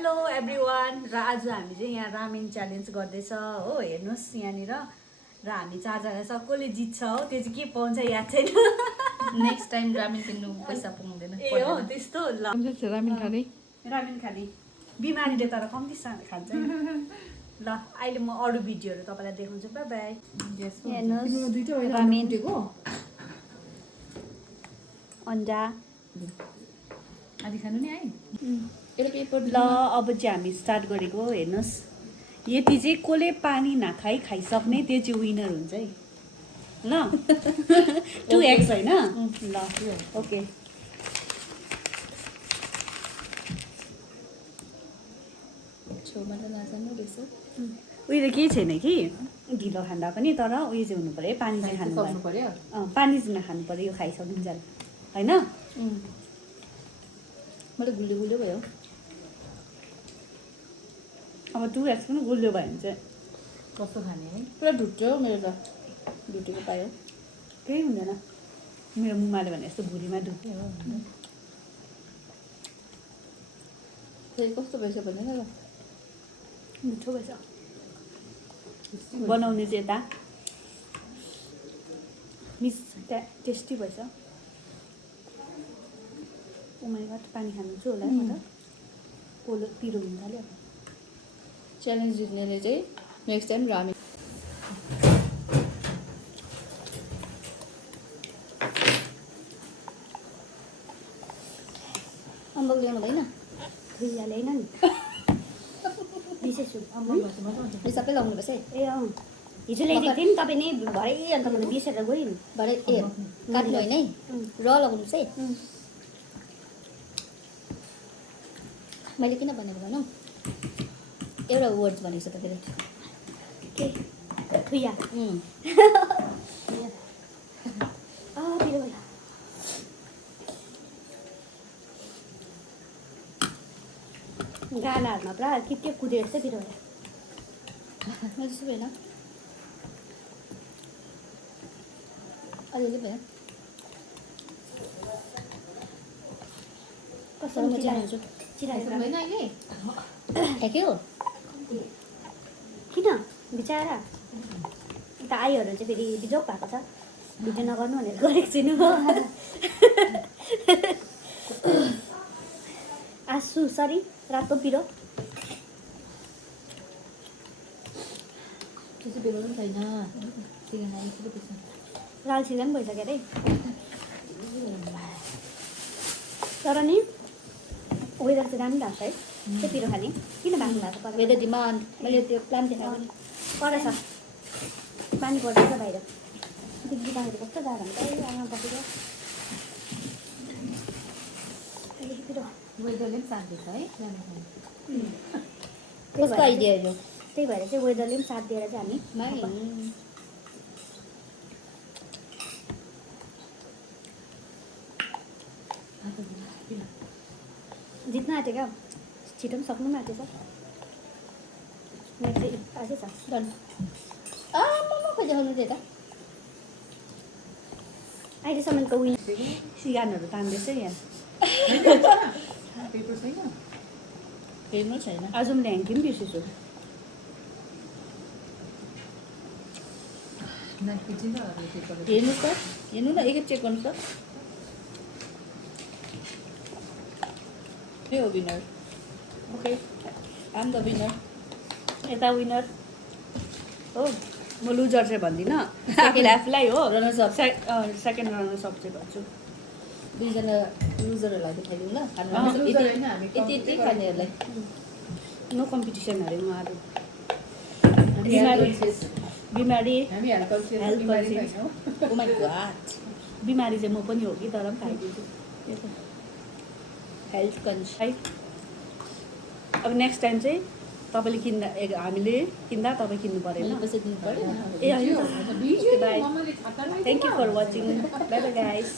hello everyone र आज हामी चाहिँ यहाँ रामेन च्यालेन्ज गर्दैछ हो हेर्नुहोस् यहाँनिर र हामी चारजना छ कसले जित्छ हो त्यो चाहिँ के पाउँछ याद छैन नेक्स्ट टाइम रामेन किन्नु पैसा पाउँदैन ए हो त्यस्तो ल रामेन खाने रामेन खाने बिमारीले तर कम्ती खान्छ ल अहिले म अरू भिडियोहरू तपाईँलाई देखाउँछु बाइ बाइ हेर्नुहोस् रामेन अन्डा आधी खानु नि है ल अब चाहिँ हामी स्टार्ट गरेको हेर्नुहोस् यति चाहिँ कसले पानी नखाइ खाइसक्ने त्यो चाहिँ विनर हुन्छ है ल 2x होइन ल ओके छेउमा त नजानु रहेछ उयो त केही छैन कि ढिलो खाँदा पनि तर उयो चाहिँ हुनु पऱ्यो पानी चाहिँ खानु पर्यो पानी चाहिँ नखानु पऱ्यो यो खाइसकिन्छ होइन मैले गुलियो गुलियो भयो अब 2x पनि गुलियो भयो भने चाहिँ कस्तो खाने है पुरा ढुट्यो मेरो त ढुटेको पायो केही हुँदैन मेरो मुमाले भने यस्तो भुँडीमा दुख्यो फेरि कस्तो भएछ भने ल मिठो भएछ बनाउने चाहिँ यता मिस टेस्टी भएछ उमाइबाट पानी खानु छु होला म त पोलो पिरो हुन थाल्यो च्यालेन्ज जित्नेले चाहिँ नेक्स्ट टाइम रामेन अम्बक ल्याउनु हुँदैन खुइहाले होइन नि विशेष यो सबै लाउनुपर्छ है ए अँ हिजो ल्याइदिएको थिएँ नि तपाईँ नै भरे अन्त मलाई बिर्सेर गयो नि भरे ए काट्नु होइन है र लगाउनुहोस् है मैले किन भनेको भनौँ एउटा वर्ड्स भनेको छ त फेरि के खुइया पिरो भयो गानाहरूमा पुरा के कुदेर चाहिँ पिरो भयो मैले त्यस्तो भएन अलिअलि भयो कस्तो म चिनाउँछु चिराएको भएन अहिले ठ्याक्यो किन बिचरा यता आईहरू चाहिँ फेरि बिजोक भएको छ भिडियो नगर्नु भनेर गरेको छुइनँ आसु सरी रातो पिरो त्यसो बेला पनि छैन लाल सिँगा पनि भइसक्यो अरे तर नि वेदर चाहिँ राम्रो लाग्छ है त्यो पिरो खाने किन भएको भएको वेदर डिमान्ड मैले त्यो प्लान देखाएको परेछ पानी पर्दैछ बाहिर दिग्दिँदाखेरि कस्तो जाडो हुन्छ आमा बसेर अलिकति पिरो वेदरले पनि साथ दिन्छ है त्यही कस्तो आइडिया यो त्यही भएर चाहिँ वेदरले पनि साथ दिएर चाहिँ हामी जित्न आँटेको छिटो पनि सक्नु पनि आँटेछ नेक्स्ट अझै छ डन खोज्नु त्यता अहिलेसम्मको विन सिगानहरू तान्दैछ यहाँ हेर्नु छैन आज मैले ह्याङ्की पनि बिर्सेछु हेर्नुहोस् त हेर्नु न एकखेप चेक गर्नुहोस् त हो winner okay I'm the winner यता विनर हो म लुजर चाहिँ भन्दिनँ आफूलाई हो runners up second runners up चाहिँ भन्छु दुईजना लुजरहरूलाई देखाइदिउँ ल यति यति खानेहरूलाई नो कम्पिटिसन अरे उहाँहरू बिमारी health conscious oh my God बिमारी चाहिँ म पनि हो कि तर पनि खाइदिन्छु हेल्थ कन्सियस अब नेक्स्ट टाइम चाहिँ तपाईँले किन्दा हामीले किन्दा तपाईँ किन्नु परेन पैसा दिनु पऱ्यो ए होइन bye thank you for watching bye bye guys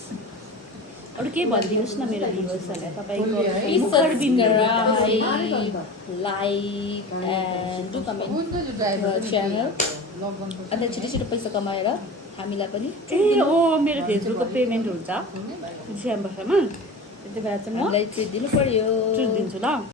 अरू केही भनिदिनुहोस् न मेरो भ्युवर्सहरूलाई तपाईँको like and do comment channel अन्त छिटो छिटो पैसा कमाएर हामीलाई पनि ए ओ मेरो फेसबुकको पेमेन्ट हुन्छ डिसेम्बरसम्म त्यति बेला चाहिँ म हामीलाई ट्रिट दिनु पऱ्यो ट्रिट दिन्छु ल